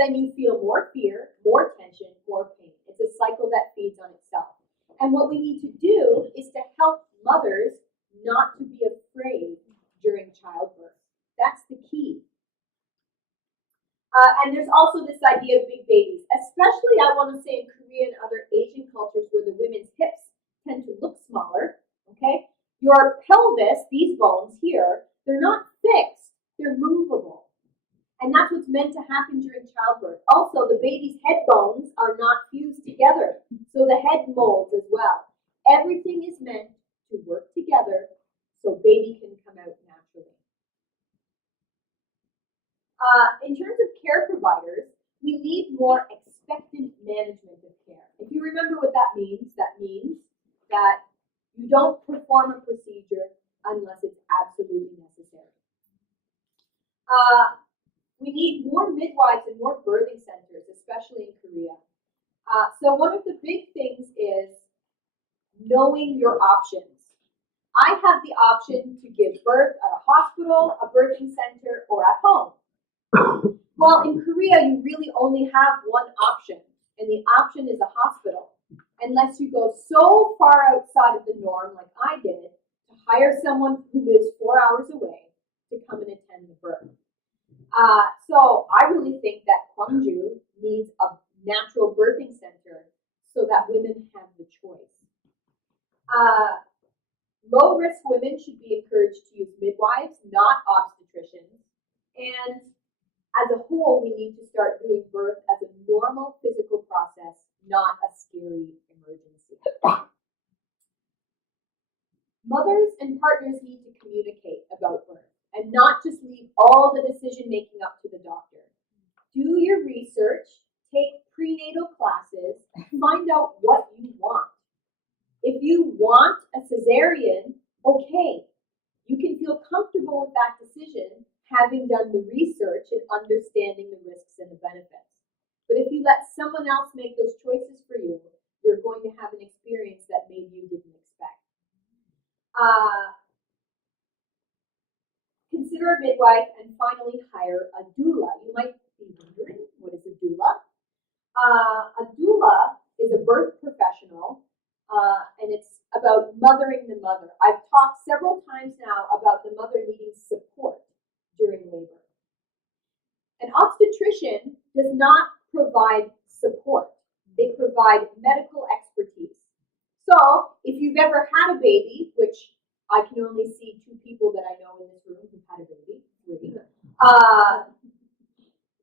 then you feel more fear, more tension, more pain. It's a cycle that feeds on itself. And what we need to do is to help mothers not to be afraid during childbirth. That's the key. And there's also this idea of big babies, especially I want to say in Korea and other Asian cultures where the women's hips tend to look smaller, okay? Your pelvis, these bones here, they're not fixed, they're movable. And that's what's meant to happen during childbirth. Also, the baby's head bones are not fused together, so the head molds as well. Everything is meant to work together so baby can come out naturally. In terms of care providers, we need more expectant management of care. If you remember what that means that you don't perform a procedure unless it's absolutely necessary. We need more midwives and more birthing centers, especially in Korea. So one of the big things is knowing your options. I have the option to give birth at a hospital, a birthing center, or at home. Well, in Korea, you really only have one option, and the option is a hospital, unless you go so far outside of the norm, like I did, to hire someone who lives 4 hours away to come and attend the birth. So I really think that Gwangju needs a natural birthing center so that women have the choice. Low-risk women should be encouraged to use midwives, not obstetricians. And as a whole, we need to start doing birth as a normal physical process, not a scary emergency. Mothers and partners need to communicate about birth and not just leave all the decision-making up to the doctor. Do your research, take prenatal classes, find out what you want. If you want a cesarean, okay, you can feel comfortable with that decision having done the research and understanding the risks and the benefits. But if you let someone else make those choices for you, you're going to have an experience that maybe you didn't expect. Consider a midwife and finally hire a doula. You might be wondering, what is a doula? A doula is a birth professional, and it's about mothering the mother. I've talked several times now about the mother needing support during labor. An obstetrician does not provide support. They provide medical expertise. So if you've ever had a baby, which I can only see 2 people that I know in this room who've had a baby, Reid.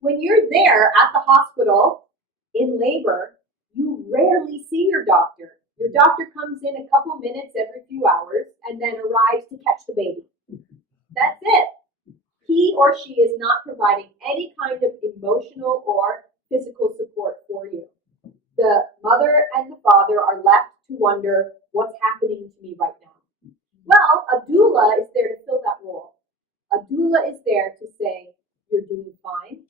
When you're there at the hospital in labor, you rarely see your doctor. Your doctor comes in a couple minutes every few hours and then arrives to catch the baby. That's it. He or she is not providing any kind of emotional or physical support for you. The mother and the father are left to wonder, what's happening to me right now? Well, a doula is there to fill that role. A doula is there to say, you're doing fine.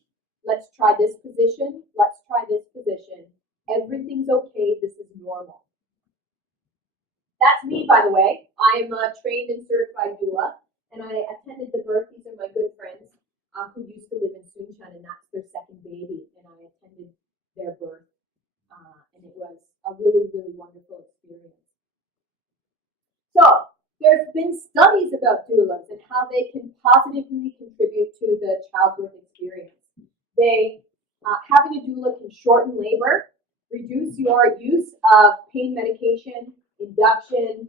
Let's try this position. Let's try this position. Everything's okay. This is normal. That's me, by the way. I am a trained and certified doula, and I attended the birth. These are my good friends who used to live in Suncheon, and that's their second baby, and I attended their birth, and it was a really, really wonderful experience. So, there's been studies about doulas and how they can positively contribute to the childbirth experience. Having a doula can shorten labor, reduce your use of pain medication, induction,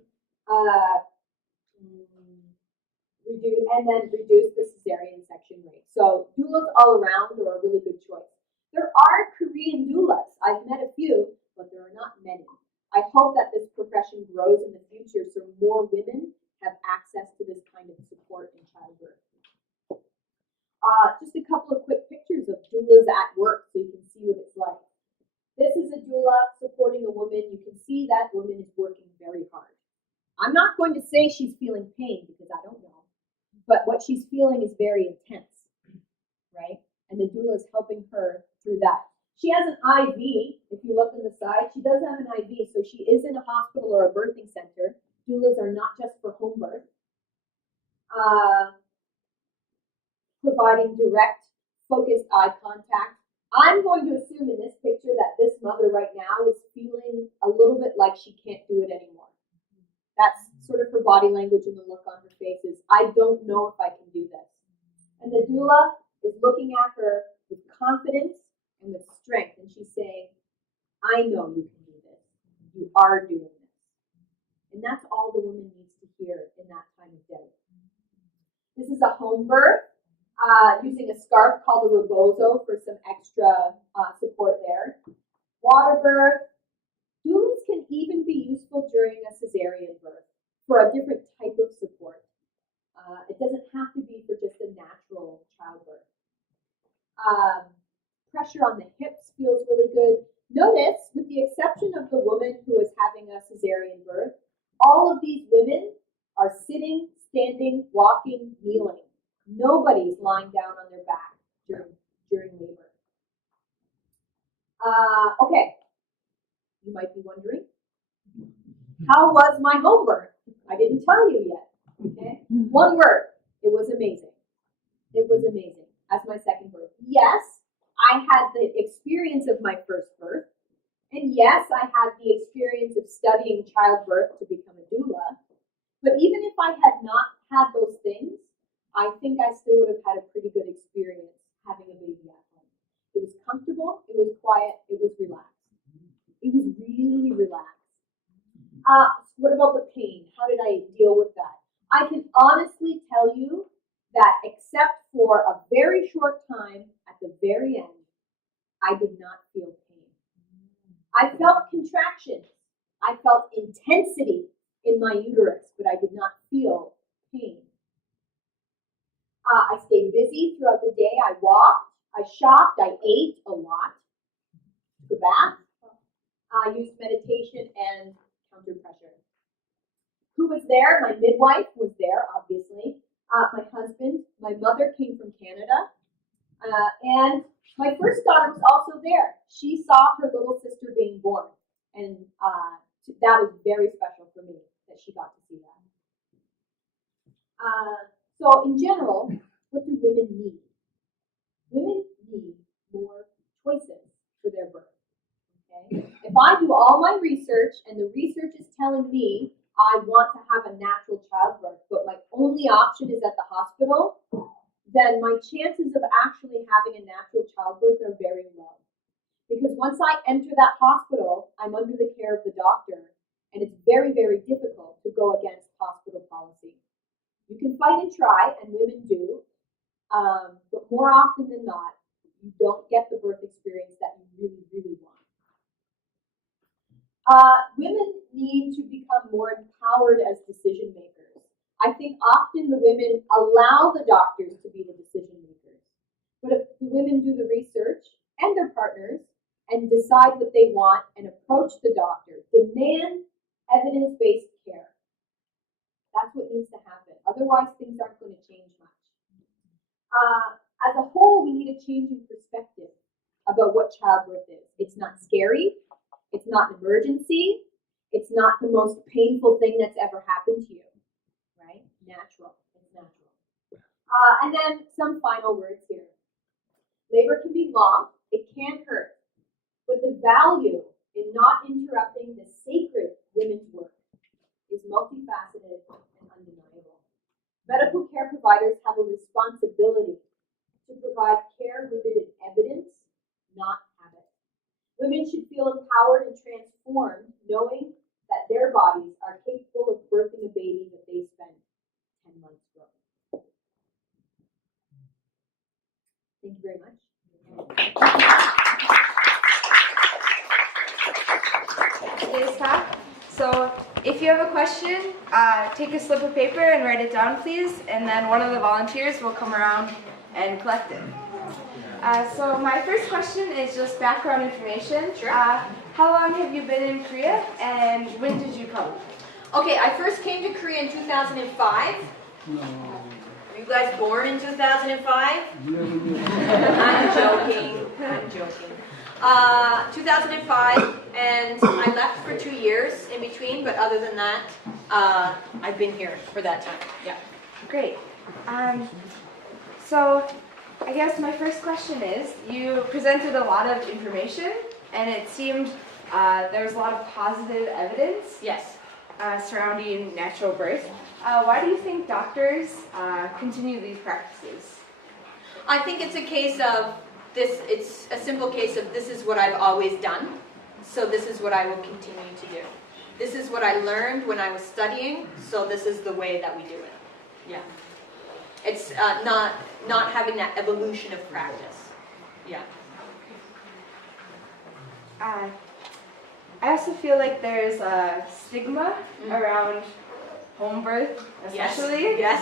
reduce the cesarean section rate. So doulas all around are a really good choice. There are Korean doulas. I've met a few, but there are not many. I hope that this profession grows in the future so more women have access to this kind of support in childbirth. Just a couple of quick pictures of doulas at work so you can see what it's like. This is a doula supporting a woman. You can see that woman is working very hard. I'm not going to say she's feeling pain because I don't know, but what she's feeling is very intense, right? And the doula is helping her through that. She has an IV. If you look on the side, she does have an IV, so she is in a hospital or a birthing center. Doulas are not just for home birth. Providing direct, focused eye contact. I'm going to assume in this picture that this mother right now is feeling a little bit like she can't do it anymore. That's sort of her body language and the look on her face is, I don't know if I can do this. And the doula is looking at her with confidence and with strength, and she's saying, I know you can do this. You are doing this. And that's all the woman needs to hear in that time of doubt. This is a home birth, using a scarf called a rebozo for some extra support there. Water birth. Doulas can even be useful during a cesarean birth for a different type of support. It doesn't have to be for just a natural childbirth. Pressure on the hips feels really good. Notice, with the exception of the woman who is having a cesarean birth, all of these women are sitting, standing, walking, kneeling. Nobody's lying down on their back during labor. Okay. You might be wondering, how was my home birth? I didn't tell you yet. Okay? One word. It was amazing. It was amazing. As my second birth. Yes, I had the experience of my first birth. And yes, I had the experience of studying childbirth to become a doula. But even if I had not had those things, I think I still would have had a pretty good experience having a baby at home. It was comfortable. It was quiet. It was relaxed. It was really relaxed. What about the pain? How did I deal with that? I can honestly tell you that except for a very short time at the very end, I did not feel pain. I felt contractions. I felt intensity in my uterus, but I did not feel pain. I stayed busy throughout the day. I walked, I shopped, I ate a lot, took a bath. I used meditation and counter pressure. Who was there? My midwife was there, obviously. My husband, my mother came from Canada, and my first daughter was also there. She saw her little sister being born, and that was very special for me that she got to see that. So in general, what do women need? Women need more choices for their birth. Okay? If I do all my research and the research is telling me I want to have a natural childbirth, but my only option is at the hospital, then my chances of actually having a natural childbirth are very low. Because once I enter that hospital, I'm under the care of the doctor, and it's very, very difficult to go against hospital policy. You can fight and try, and women do, but more often than not, you don't get the birth experience that you really, really want. Women need to become more empowered as decision makers. I think often the women allow the doctors to be the decision makers. But if the women do the research and their partners and decide what they want and approach the doctor, demand evidence-based care. That's what needs to happen. Otherwise, things aren't going to change much. As a whole, we need a change in perspective about what childbirth is. It's not scary. It's not an emergency. It's not the most painful thing that's ever happened to you, right? Natural. It's natural. And then some final words here. Labor can be long. It can hurt. But the value in not interrupting the sacred women's work is multifaceted and undeniable. Medical care providers have a responsibility to provide care rooted in evidence, not habit. Women should feel empowered and transformed, knowing that their bodies are capable of birthing a baby that they spent 10 months growing. Thank you very much. Today's talk. So if you have a question, take a slip of paper and write it down, please, and then one of the volunteers will come around and collect it. So my first question is just background information. Sure. How long have you been in Korea, and when did you come? Okay, I first came to Korea in 2005. Were you guys born in 2005? I'm joking. 2005, and I left for 2 years in between, but other than that, I've been here for that time. Yeah. Great. So I guess my first question is, you presented a lot of information, and it seemed there was a lot of positive evidence Yes. surrounding natural birth. Why do you think doctors continue these practices? I think it's a case of this, it's a simple case of this is what I've always done, so this is what I will continue to do. This is what I learned when I was studying, so this is the way that we do it. Yeah. It's not having that evolution of practice. Yeah. I also feel like there's a stigma around home birth, especially. Yes.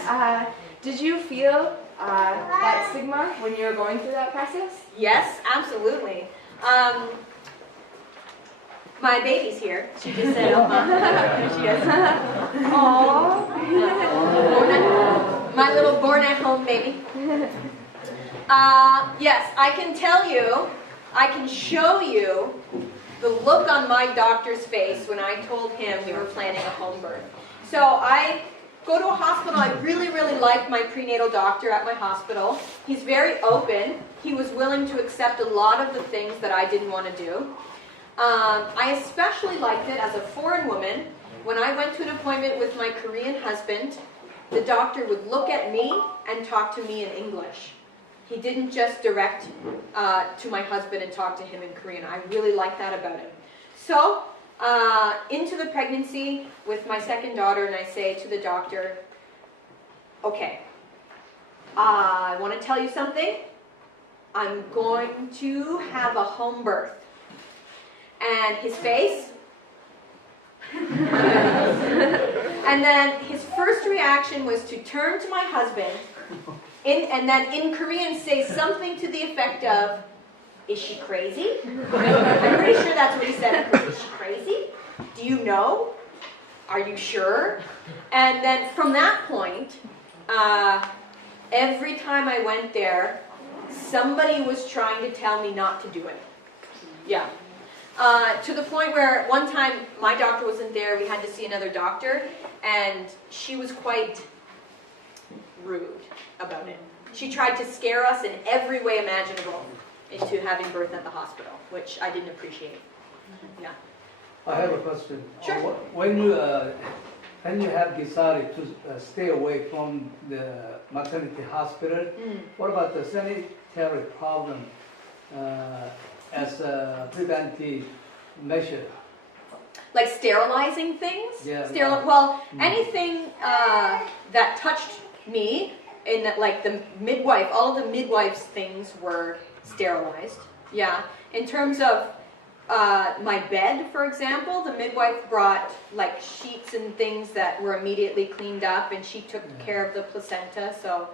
Did you feel that stigma when you were going through that process? Yes, absolutely. My baby's here. She just said, "Oh, Mom." There she is. Aww. My little born-at-home baby. Yes, I can tell you, I can show you the look on my doctor's face when I told him we were planning a home birth. So I go to a hospital. I really, really like my prenatal doctor at my hospital. He's very open. He was willing to accept a lot of the things that I didn't want to do. I especially liked it as a foreign woman. When I went to an appointment with my Korean husband, the doctor would look at me and talk to me in English. He didn't just direct to my husband and talk to him in Korean. I really liked that about him. So, into the pregnancy with my second daughter, and I say to the doctor, okay, I want to tell you something. I'm going to have a home birth. And his face. And then his first reaction was to turn to my husband and then in Korean say something to the effect of, "Is she crazy?" I'm pretty sure that's what he said. "Is she crazy? Do you know? Are you sure?" And then from that point, every time I went there, somebody was trying to tell me not to do it. Yeah. To the point where one time my doctor wasn't there, we had to see another doctor, and she was quite rude about it. She tried to scare us in every way imaginable into having birth at the hospital, which I didn't appreciate. Yeah. I have a question. Sure. When you have decided to stay away from the maternity hospital, what about the sanitary problem as a preventive measure? Like sterilizing things? Yeah. Well, anything that touched me, in like the midwife, all of the midwife's things were sterilized. Yeah. In terms of my bed, for example, the midwife brought like sheets and things that were immediately cleaned up, and she took care of the placenta, so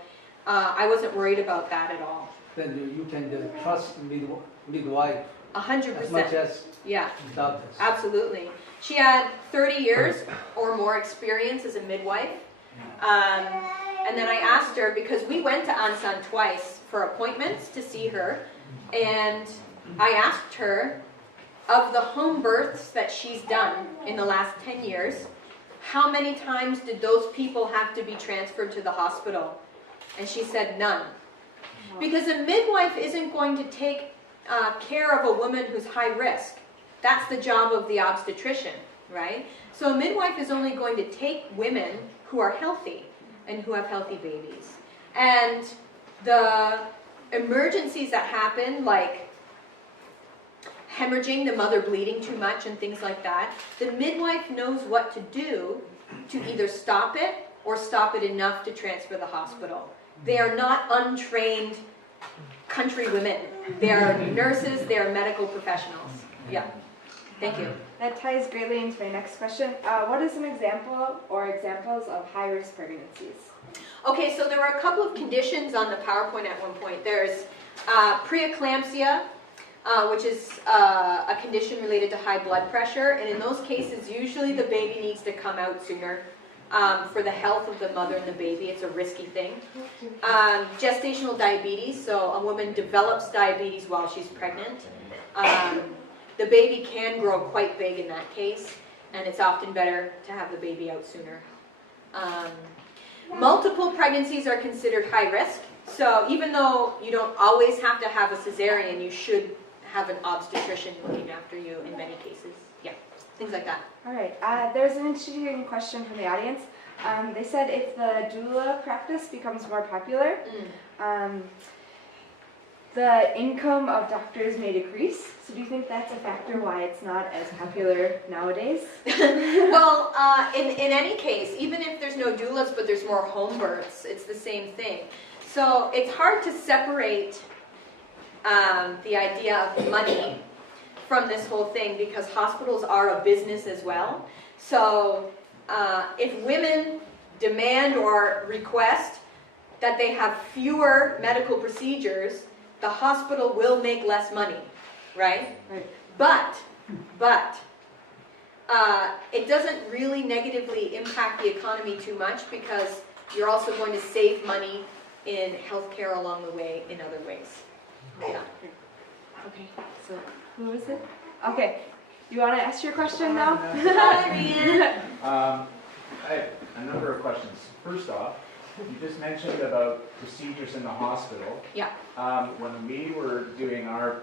I wasn't worried about that at all. Then you can trust midwife 100%. as much as Yeah. doctors. Absolutely. She had 30 years or more experience as a midwife. And then I asked her, because we went to Ansan twice for appointments to see her, and I asked her, of the home births that she's done in the last 10 years, how many times did those people have to be transferred to the hospital? And she said none. Because a midwife isn't going to take care of a woman who's high risk. That's the job of the obstetrician, right? So a midwife is only going to take women who are healthy and who have healthy babies. And the emergencies that happen, like hemorrhaging, the mother bleeding too much and things like that, the midwife knows what to do to either stop it or stop it enough to transfer the hospital. They are not untrained country women. They are nurses, they are medical professionals. Yeah. Thank you. That ties greatly into my next question. What is an example or examples of high-risk pregnancies? Okay, so there were a couple of conditions on the PowerPoint at one point. There's preeclampsia, which is a condition related to high blood pressure, and in those cases, usually the baby needs to come out sooner for the health of the mother and the baby. It's a risky thing. Gestational diabetes, so a woman develops diabetes while she's pregnant. The baby can grow quite big in that case, and it's often better to have the baby out sooner. Multiple pregnancies are considered high risk, So even though you don't always have to have a cesarean, you should have an obstetrician looking after you in many cases. Yeah, things like that. All right. There's an interesting question from the audience. They said if the doula practice becomes more popular, the income of doctors may decrease. So do you think that's a factor why it's not as popular nowadays? Well, in any case, even if there's no doulas but there's more home births, it's the same thing. So it's hard to separate the idea of money from this whole thing because hospitals are a business as well. So if women demand or request that they have fewer medical procedures, the hospital will make less money, right? Right. But it doesn't really negatively impact the economy too much because you're also going to save money in healthcare along the way in other ways. Yeah. Okay, so who is it? Okay, you want to ask your question now? Hi, Reid. I have a number of questions. First off, you just mentioned about procedures in the hospital. Yeah. When we were doing our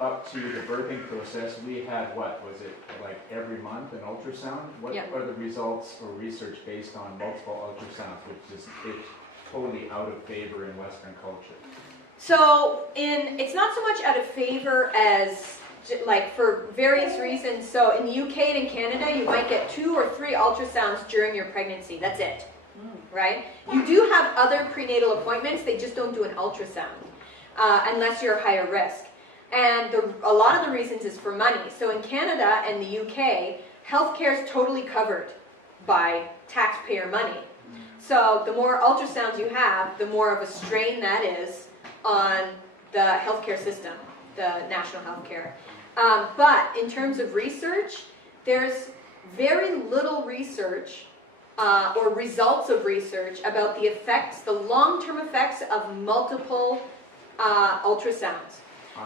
up to the birthing process, we had what was it like every month an ultrasound? What are the results or research based on multiple ultrasounds, which is totally out of favor in Western culture? So it's not so much out of favor as like for various reasons. So in the UK and in Canada, you might get 2 or 3 ultrasounds during your pregnancy. That's it, right? You do have other prenatal appointments. They just don't do an ultrasound unless you're higher risk. And a lot of the reasons is for money. So in Canada and the UK, healthcare is totally covered by taxpayer money. So the more ultrasounds you have, the more of a strain that is on the healthcare system, the national healthcare. But in terms of research, there's very little research or results of research about the effects, the long-term effects of multiple ultrasounds.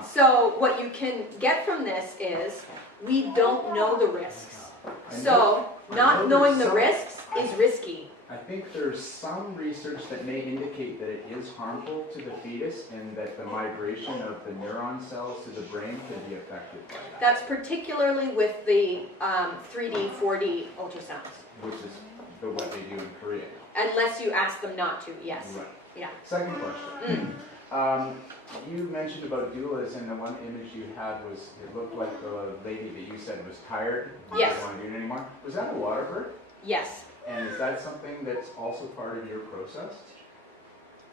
So what you can get from this is we don't know the risks. So not knowing the risks is risky. I think there's some research that may indicate that it is harmful to the fetus and that the migration of the neuron cells to the brain could be affected by that. That's particularly with the 3D, 4D ultrasounds. Which is what they do in Korea. Unless you ask them not to, yes. Right. Yeah. Second question. You mentioned about doulas, and the one image you had was, it looked like the lady that you said was tired. Yes. Didn't want to do it anymore. Was that a water birth? Yes. And is that something that's also part of your process?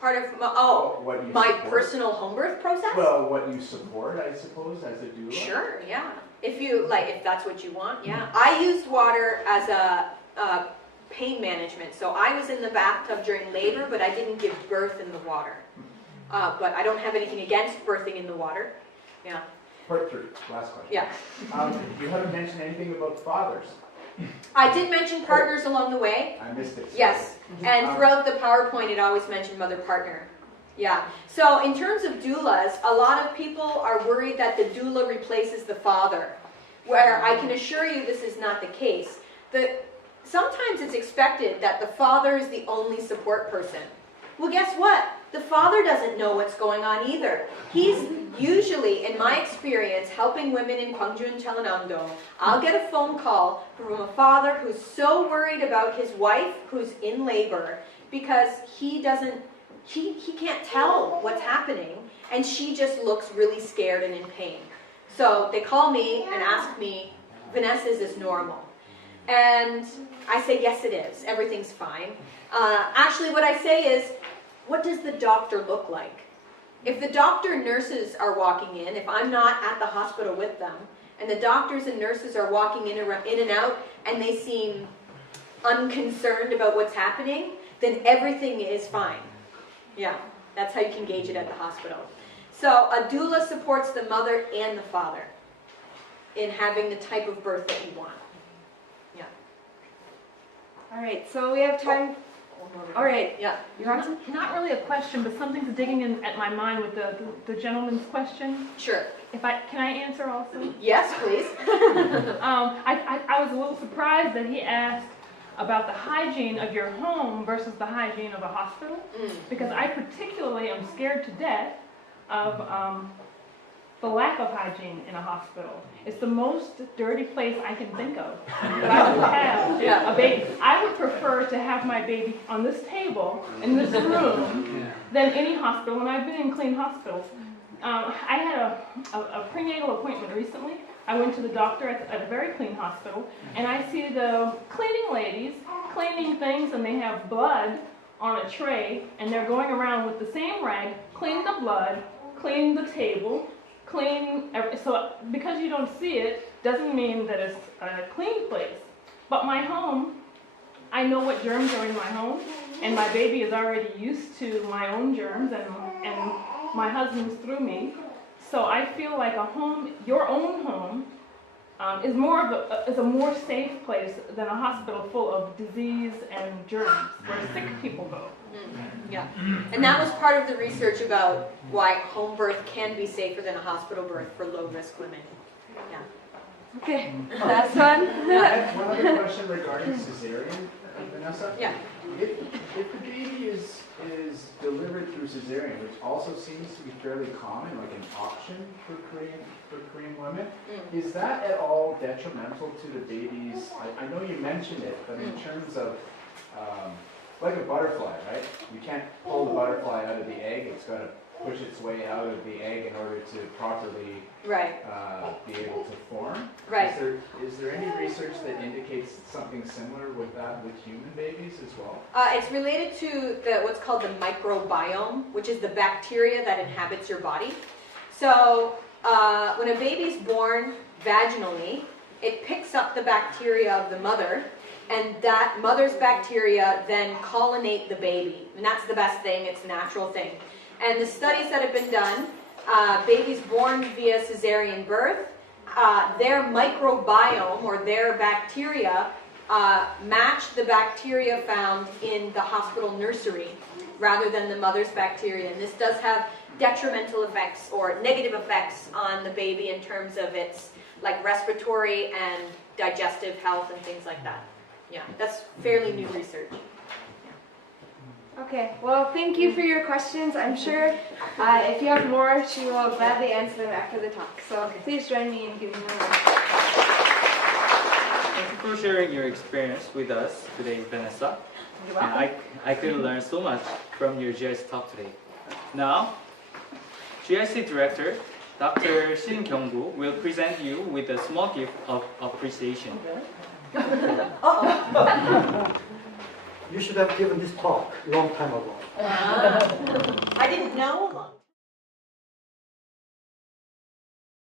Part of What you my support? personal home birth process? Well, what you support, I suppose, as a doula? Sure, yeah. If that's what you want, yeah. I used water as a pain management. So I was in the bathtub during labor, but I didn't give birth in the water. But I don't have anything against birthing in the water. Yeah. Part 3, last question. Yeah. You haven't mentioned anything about fathers. I did mention partners along the way. I missed it. Yes. And throughout the PowerPoint, it always mentioned mother partner. Yeah. So in terms of doulas, a lot of people are worried that the doula replaces the father, where I can assure you this is not the case. Sometimes it's expected that the father is the only support person. Well, guess what? The father doesn't know what's going on either. He's usually, in my experience, helping women in Gwangju and Cheonam-do. I'll get a phone call from a father who's so worried about his wife who's in labor because he can't tell what's happening, and she just looks really scared and in pain. So they call me and ask me, Vanessa, is this normal? And I say, yes, it is. Everything's fine. Actually, what I say is, what does the doctor look like? If the doctor and nurses are walking in, if I'm not at the hospital with them, and the doctors and nurses are walking in and out, and they seem unconcerned about what's happening, then everything is fine. Yeah, that's how you can gauge it at the hospital. So a doula supports the mother and the father in having the type of birth that you want. Yeah. All right, so we have time. All right, Yeah. you want to? Not really a question, but something's digging in at my mind with the gentleman's question. Sure. Can I answer also? Yes, please. I was a little surprised that he asked about the hygiene of your home versus the hygiene of a hospital, because I particularly am scared to death of the lack of hygiene in a hospital. It's the most dirty place I can think of that I would have a baby. I would prefer to have my baby on this table in this room than any hospital, and I've been in clean hospitals. I had a prenatal appointment recently. I went to the doctor at a very clean hospital, and I see the cleaning ladies cleaning things, and they have blood on a tray, and they're going around with the same rag, clean the blood, clean the table, so because you don't see it doesn't mean that it's a clean place. But my home, I know what germs are in my home, and my baby is already used to my own germs, and my husband's through me. So I feel like a home, your own home, is a more safe place than a hospital full of disease and germs where sick people go. Yeah, and that was part of the research about why home birth can be safer than a hospital birth for low-risk women. Yeah. Okay, last one. I have one other question regarding cesarean, Vanessa. Yeah. If the baby is delivered through cesarean, which also seems to be fairly common, like an option for Korean women, is that at all detrimental to the baby's? I know you mentioned it, but in terms of like a butterfly, right? You can't pull the butterfly out of the egg; it's got to push its way out of the egg in order to properly be able to form. Right. Is there any research that indicates something similar with that with human babies as well? It's related to what's called the microbiome, which is the bacteria that inhabits your body. So when a baby's born vaginally, it picks up the bacteria of the mother, and that mother's bacteria then colonate the baby. And that's the best thing, it's a natural thing. And the studies that have been done, babies born via cesarean birth, their microbiome or their bacteria match the bacteria found in the hospital nursery rather than the mother's bacteria. And this does have detrimental effects or negative effects on the baby in terms of its like respiratory and digestive health and things like that. Yeah, that's fairly new research. Okay, well, thank you for your questions. I'm sure if you have more, she will gladly answer them after the talk. So please join me in giving them a Thank you for sharing your experience with us today, Vanessa. You're welcome. I could learn so much from your GIC talk today. Now, GIC Director, Dr. Shin Kyung-gu, will present you with a small gift of appreciation. You should have given this talk a long time ago. I didn't know.